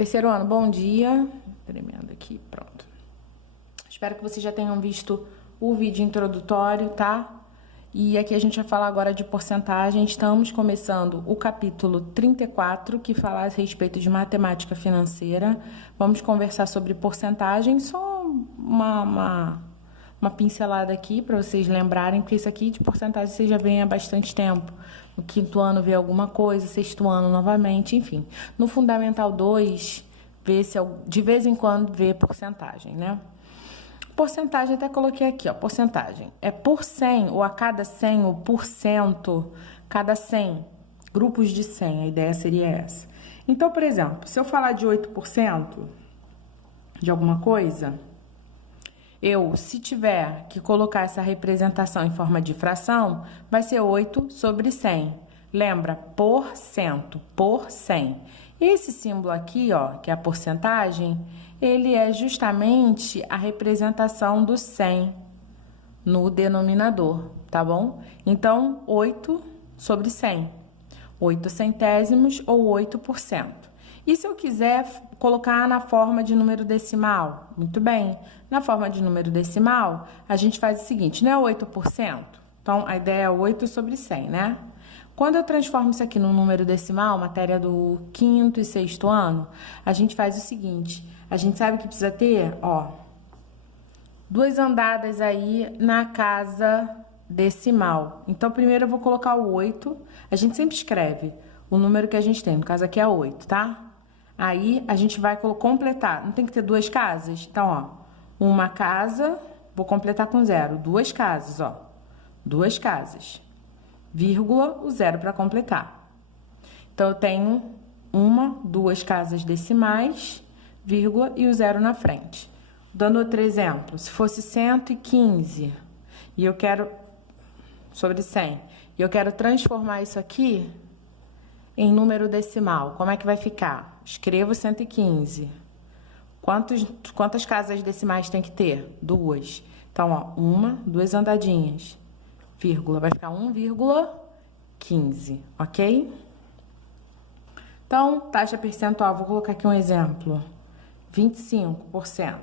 Terceiro ano, bom dia. Tremendo aqui, pronto. Espero que vocês já tenham visto o vídeo introdutório, tá? E aqui a gente vai falar agora de porcentagem. Estamos começando o capítulo 34, que fala a respeito de matemática financeira. Vamos conversar sobre porcentagem, só uma pincelada aqui para vocês lembrarem, porque isso aqui de porcentagem vocês já veem há bastante tempo. No quinto ano vê alguma coisa, sexto ano novamente, enfim. No Fundamental 2, de vez em quando vê porcentagem, né? Porcentagem, até coloquei aqui, ó, porcentagem. É por 100, ou a cada 100, ou por cento, cada 100, grupos de 100, a ideia seria essa. Então, por exemplo, se eu falar de 8% de alguma coisa, se tiver que colocar essa representação em forma de fração, vai ser 8 sobre 100. Lembra? Por cento, por 100. Esse símbolo aqui, ó, que é a porcentagem, ele é justamente a representação do 100 no denominador, tá bom? Então, 8 sobre 100. 8 centésimos ou 8%. E se eu quiser colocar na forma de número decimal? Muito bem. Na forma de número decimal, a gente faz o seguinte, não é 8%? Então, a ideia é 8 sobre 100, né? Quando eu transformo isso aqui num número decimal, matéria do quinto e sexto ano, a gente faz o seguinte, a gente sabe que precisa ter, ó, 2 andadas aí na casa decimal. Então, primeiro eu vou colocar o 8, a gente sempre escreve o número que a gente tem, no caso aqui é 8, tá? Aí, a gente vai completar, não tem que ter 2 casas? Então, ó, uma casa, vou completar com 0, 2 casas, ó, 2 casas, vírgula, o 0 para completar. Então, eu tenho 1, 2 casas decimais, vírgula, e o 0 na frente. Dando outro exemplo, se fosse 115, e eu quero, sobre 100, e eu quero transformar isso aqui em número decimal, como é que vai ficar? Escrevo 115. Quantas casas decimais tem que ter? 2. Então, ó, 1, 2 andadinhas, vírgula, vai ficar 1,15, ok? Então, taxa percentual, vou colocar aqui um exemplo, 25%.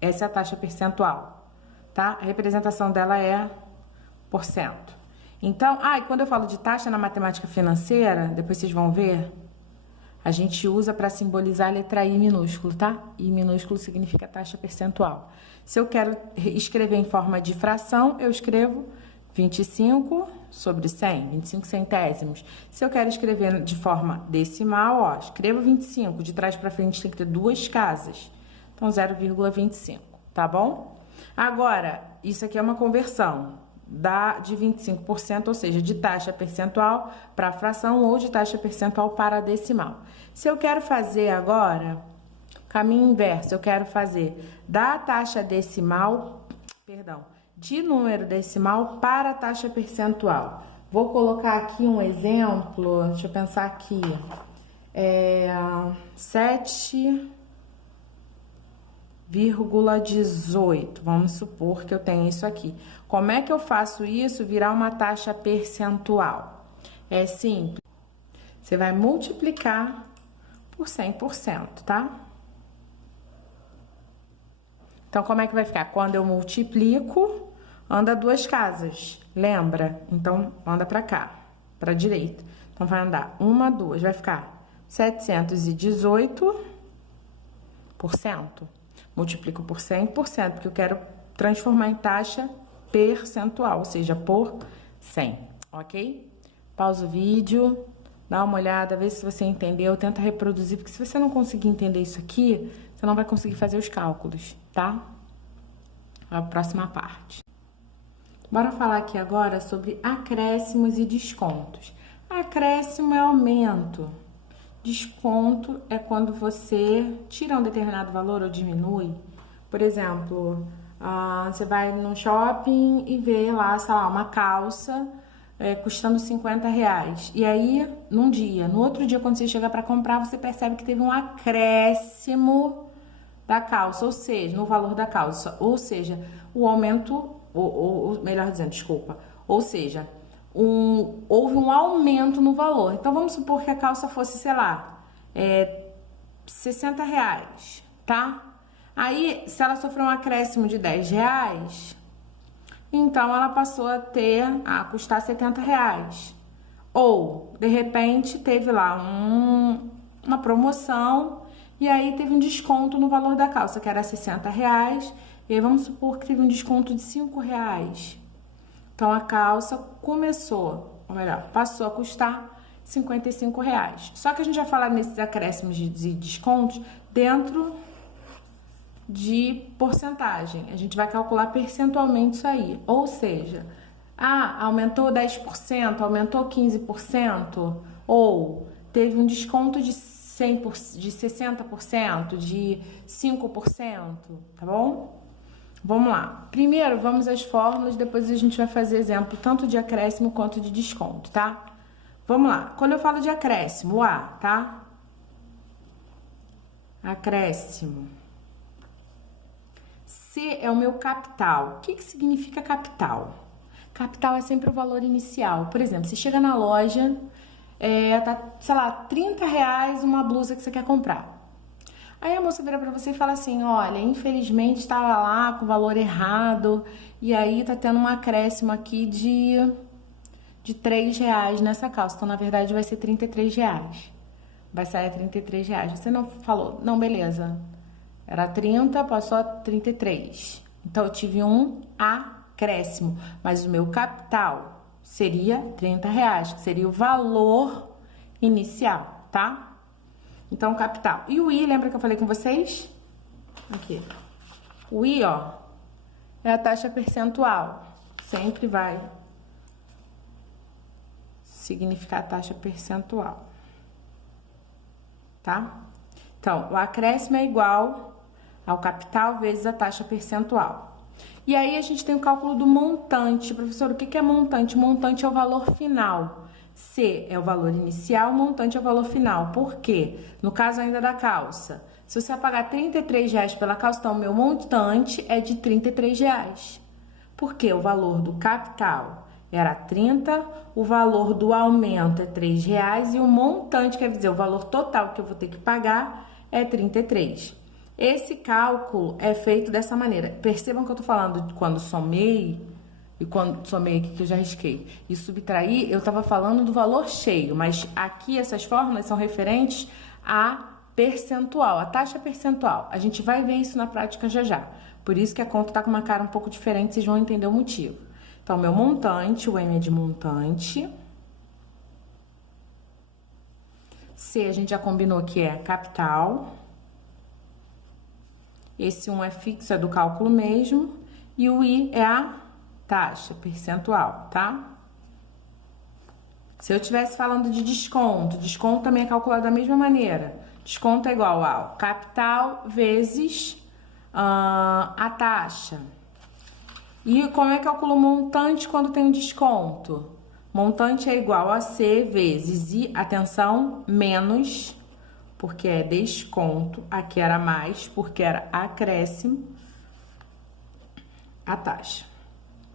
Essa é a taxa percentual, tá? A representação dela é por cento. Então, e quando eu falo de taxa na matemática financeira, depois vocês vão ver, a gente usa para simbolizar a letra I minúsculo, tá? I minúsculo significa taxa percentual. Se eu quero escrever em forma de fração, eu escrevo 25 sobre 100, 25 centésimos. Se eu quero escrever de forma decimal, ó, escrevo 25, de trás para frente tem que ter 2 casas. Então, 0,25, tá bom? Agora, isso aqui é uma conversão de 25%, ou seja, de taxa percentual para fração ou de taxa percentual para decimal. Se eu quero fazer agora, caminho inverso, eu quero fazer da taxa decimal, de número decimal para a taxa percentual. Vou colocar aqui um exemplo, deixa eu pensar aqui, 7,18, vamos supor que eu tenho isso aqui. Como é que eu faço isso virar uma taxa percentual? É simples, você vai multiplicar por 100%, tá? Então, como é que vai ficar? Quando eu multiplico, anda 2 casas, lembra? Então, anda pra cá, pra direita. Então, vai andar 1, 2, vai ficar 718%. Multiplico por 100%, porque eu quero transformar em taxa percentual, ou seja, por 100, ok? Pausa o vídeo, dá uma olhada, vê se você entendeu, tenta reproduzir, porque se você não conseguir entender isso aqui, você não vai conseguir fazer os cálculos, tá? A próxima parte. Bora falar aqui agora sobre acréscimos e descontos. Acréscimo é aumento. Desconto é quando você tira um determinado valor ou diminui. Por exemplo, você vai no shopping e vê lá, sei lá, uma calça custando R$50. E aí, num dia, no outro dia, quando você chega para comprar, você percebe que teve um acréscimo da calça, ou seja, no valor da calça. Ou seja, o aumento, ou melhor dizendo, desculpa, ou seja, houve um aumento no valor. Então, vamos supor que a calça fosse, sei lá, 60 reais, tá? Aí, se ela sofreu um acréscimo de 10 reais, então ela passou a custar 70 reais. Ou, de repente, teve lá uma promoção e aí teve um desconto no valor da calça, que era 60 reais. E aí vamos supor que teve um desconto de 5 reais. Então, a calça começou, ou melhor, passou a custar 55 reais. Só que a gente vai falar nesses acréscimos de descontos dentro de porcentagem. A gente vai calcular percentualmente isso aí. Ou seja, aumentou 10%, aumentou 15%, ou teve um desconto de 100%, de 60%, de 5%, tá bom? Vamos lá. Primeiro, vamos às fórmulas, depois a gente vai fazer exemplo tanto de acréscimo quanto de desconto, tá? Vamos lá. Quando eu falo de acréscimo, o A, tá? Acréscimo. C é o meu capital. O que significa capital? Capital é sempre o valor inicial. Por exemplo, você chega na loja, tá, sei lá, 30 reais uma blusa que você quer comprar. Aí a moça vira pra você e fala assim, olha, infelizmente estava lá com o valor errado e aí tá tendo um acréscimo aqui de 3 reais nessa calça. Então, na verdade, vai ser 33 reais. Vai sair 33 reais. Você não falou, não, beleza. Era 30, passou a 33. Então, eu tive um acréscimo. Mas o meu capital seria 30 reais, que seria o valor inicial, tá? Então, capital. E o I, lembra que eu falei com vocês? Aqui. O I, ó, é a taxa percentual. Sempre vai significar a taxa percentual. Tá? Então, o acréscimo é igual ao capital vezes a taxa percentual. E aí, a gente tem o cálculo do montante. Professor, o que é montante? Montante é o valor final. C é o valor inicial, montante é o valor final. Por quê? No caso ainda da calça. Se você vai pagar 33 reais pela calça, então o meu montante é de 33 reais. Porque o valor do capital era 30, o valor do aumento é 3 reais e o montante, quer dizer, o valor total que eu vou ter que pagar é 33. Esse cálculo é feito dessa maneira. Percebam que eu tô falando de quando somei, e quando somei aqui que eu já risquei, e subtrair, eu tava falando do valor cheio, mas aqui essas fórmulas são referentes a percentual, a taxa percentual. A gente vai ver isso na prática já já. Por isso que a conta tá com uma cara um pouco diferente, vocês vão entender o motivo. Então, meu montante, o M é de montante. C a gente já combinou que é capital. Esse 1 é fixo, é do cálculo mesmo. E o I é a taxa percentual, tá? Se eu estivesse falando de desconto, desconto também é calculado da mesma maneira. Desconto é igual ao capital vezes a taxa. E como é que eu calculo o montante quando tem um desconto? Montante é igual a C vezes I, atenção, menos, porque é desconto, aqui era mais, porque era acréscimo, a taxa.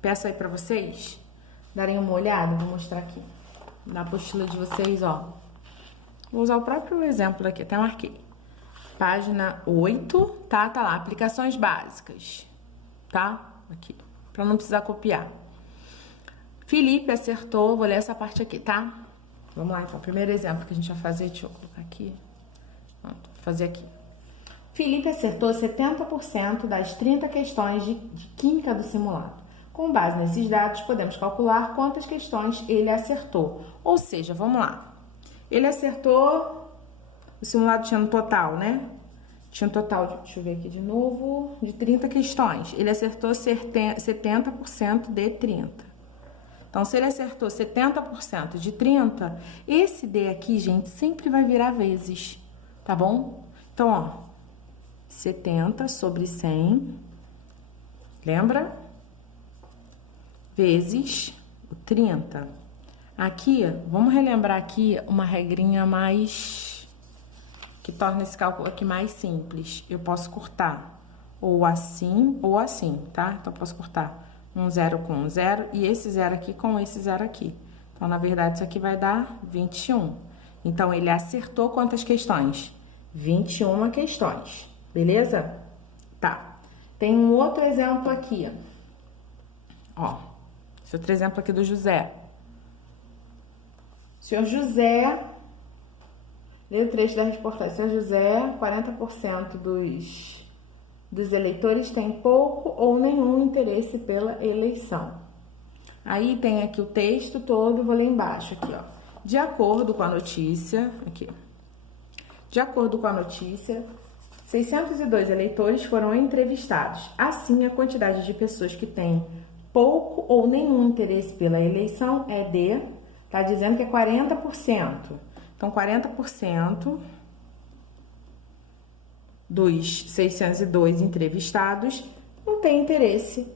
Peço aí pra vocês darem uma olhada, vou mostrar aqui na apostila de vocês, ó. Vou usar o próprio exemplo aqui, até marquei. Página 8, tá? Tá lá, aplicações básicas, tá? Aqui, pra não precisar copiar. Felipe acertou, vou ler essa parte aqui, tá? Vamos lá, então, primeiro exemplo que a gente vai fazer, deixa eu colocar aqui. Vou fazer aqui. Felipe acertou 70% das 30 questões de química do simulado. Com base nesses dados, podemos calcular quantas questões ele acertou. Ou seja, vamos lá. Ele acertou, o simulado tinha no total, né? Tinha um total de, deixa eu ver aqui de novo, de 30 questões. Ele acertou 70% de 30. Então, se ele acertou 70% de 30, esse D aqui, gente, sempre vai virar vezes, tá bom? Então, ó, 70 sobre 100, lembra? Vezes o 30. Aqui, vamos relembrar aqui uma regrinha mais, que torna esse cálculo aqui mais simples. Eu posso cortar ou assim, tá? Então, eu posso cortar um zero com um zero e esse zero aqui com esse zero aqui. Então, na verdade, isso aqui vai dar 21. Então, ele acertou quantas questões? 21 questões, beleza? Tá. Tem um outro exemplo aqui, ó. Esse outro exemplo aqui do José. Senhor José, lê o trecho da reportagem. Senhor José, 40% dos eleitores têm pouco ou nenhum interesse pela eleição. Aí tem aqui o texto todo, vou ler embaixo aqui, ó. De acordo com a notícia, aqui. De acordo com a notícia, 602 eleitores foram entrevistados. Assim, a quantidade de pessoas que têm pouco ou nenhum interesse pela eleição é de, tá dizendo que é 40%. Então, 40% dos 602 entrevistados não tem interesse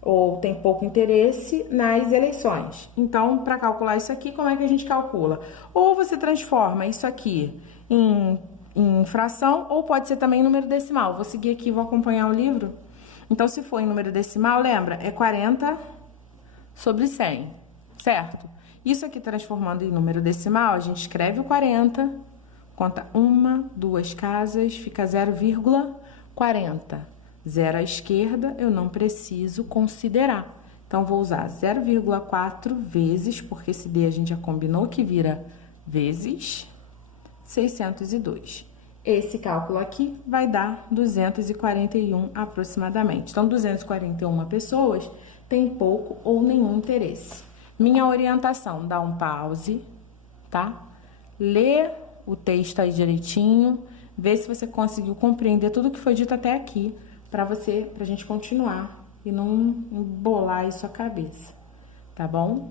ou tem pouco interesse nas eleições. Então, para calcular isso aqui, como é que a gente calcula? Ou você transforma isso aqui em fração, ou pode ser também em número decimal. Vou seguir aqui, vou acompanhar o livro. Então, se for em número decimal, lembra? É 40 sobre 100, certo? Isso aqui transformando em número decimal, a gente escreve o 40, conta 1, 2 casas, fica 0,40. 0 à esquerda, eu não preciso considerar. Então, vou usar 0,4 vezes, porque esse D a gente já combinou que vira vezes 602. Esse cálculo aqui vai dar 241 aproximadamente. Então, 241 pessoas têm pouco ou nenhum interesse. Minha orientação, dá um pause, tá? Lê o texto aí direitinho, vê se você conseguiu compreender tudo que foi dito até aqui, pra gente continuar e não embolar isso a cabeça, tá bom?